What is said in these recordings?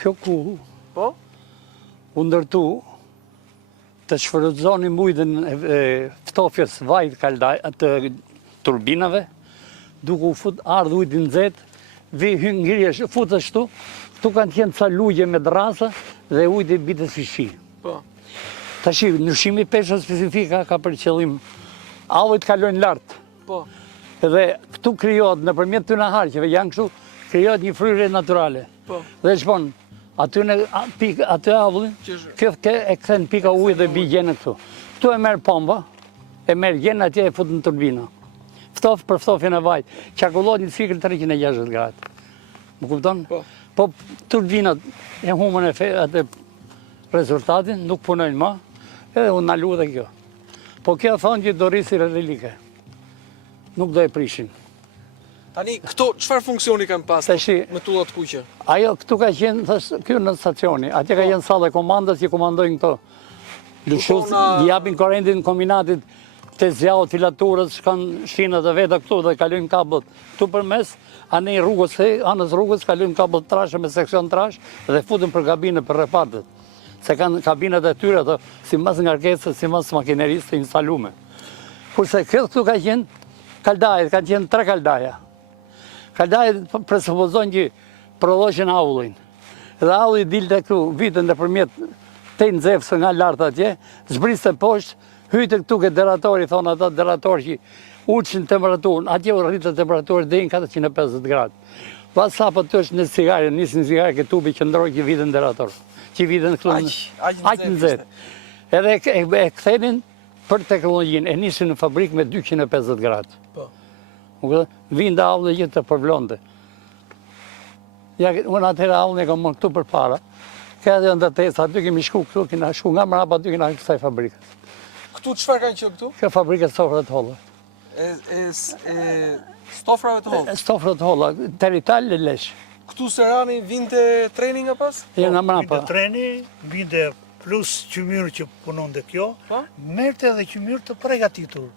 kjo ku Po? u ndërtu të shfrytëzoni mujtën e ftofjes vajt kaldaj të turbinave, duke u ardhë ujtë në nxehtë, vi ngrirje futë ashtu, këtu kanë qenë ca lugje me drasa dhe ujtë i bite si shi. Po. Tash ndryshimi peshës specifika ka për qëllim avojt kalojnë lart. Po. Dhe këtu krijohet nëpërmjet këtyre harqeve, janë kështu, krijohet një fryrje natyrale. Po. Dhe shpon, aty avullin, kjo e kthen pika ujë dhe bi gjenë këtu. Këtu e merr pomba, e merr gjenë atje e fut në turbina. Ftof për ftofjen e vajt, çakullohet një cikël 360 gradë. Më kupton? Po. Po turbinat e humën atë rezultatin, nuk punojnë më, edhe unë nalu dhe kjo. Po kjo thonë që do rrisi relike. Nuk do e prishin. Tani, këto, çfarë funksioni kanë pas me tullat kuqe? Ajo, këtu ka qenë, kjo në stacioni, atje ka qenë sallë e komandës që komandojnë këto. Lëshus, japin korrentin kombinatit të zjavët filaturës, kanë shinët e veta këtu dhe kalojnë kabët. Këtu përmes, anës rrugës kalojnë kabët trashë me seksion trash dhe futën për kabinë për repartet. Se kanë kabinët e tyre, si mas ngarkesët, si mas makineristë të instalume. Kurse këtu ka qenë kaldajet, kanë qenë 3 kaldaja. Kaldajet presupozojnë që prodhoqen avullin. Dhe avulli dilte këtu, vitën dhe përmjet të nxefës nga lartë atje, zbriste poshtë, hyte këtu ke deratori, thonë ata derator që uçin temperaturën, atje u rritë temperaturë dhe në 450 gradë. Pas sa për të është në cigare, nisin cigare ke tubi që ndroj që vitën derator. Që vitën këtu aq në zetë. Edhe e kthenin për teknologjinë, e nisin në fabrikë me 250 gradë. Vinë dhe avë dhe gjithë të përvlonde. Unë atëherë avë e kam më këtu për para. Këtë e ndërtesë, aty kemi shku këtu, kina shku nga mrapa, aty kina kësaj fabrikës. Këtu çfarë kanë qenë këtu? Kjo fabrikët stofrave të holla. Stofrave të holla? Stofrave të holla, terital e lesh. Këtu Serani vinte treni nga pas? Nga mrapa. Vinte treni, vinte plus qymyrë që punon dhe kjo, merte edhe qymyrë të pregatitur.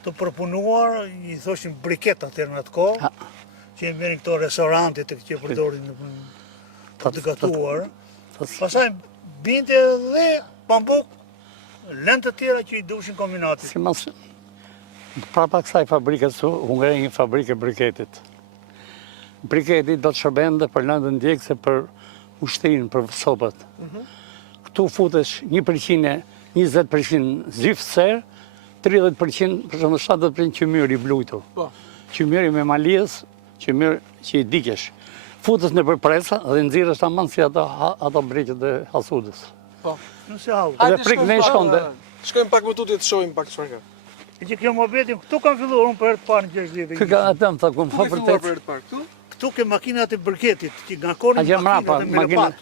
Të përpunuar, i thoshin briket atër në atë kohë, që i merin këto restorantit të që përdorin të të gatuar. Pasaj binte dhe pambuk, lënë të tjera që i dushin kombinatit. Si mas, prapa kësaj fabrikës su, unë një fabrikë e briketit. Briketit do të shërben dhe për lëndën djekse për ushtrinë, për sopat. Këtu futesh 1%, 20% zyfë serë, 30%, për shumë 70% qymyr i blujtur. Qymyr i me malijës, qymyr që i dikesh. Futës në përpresa dhe nëzirës të manë si ato brikët e hasudës. Nëse halë. Dhe prikë ne shkonde. Shkojmë pak më tutje të shohim pak çfarë ka. E që kjo mobetin, këtu kam filluar unë për herë të parë në 60. Këka atëm, ta kumë fa për Këtu? Këtu ke makinat e briketit, që nga koni makinat e me lëpat.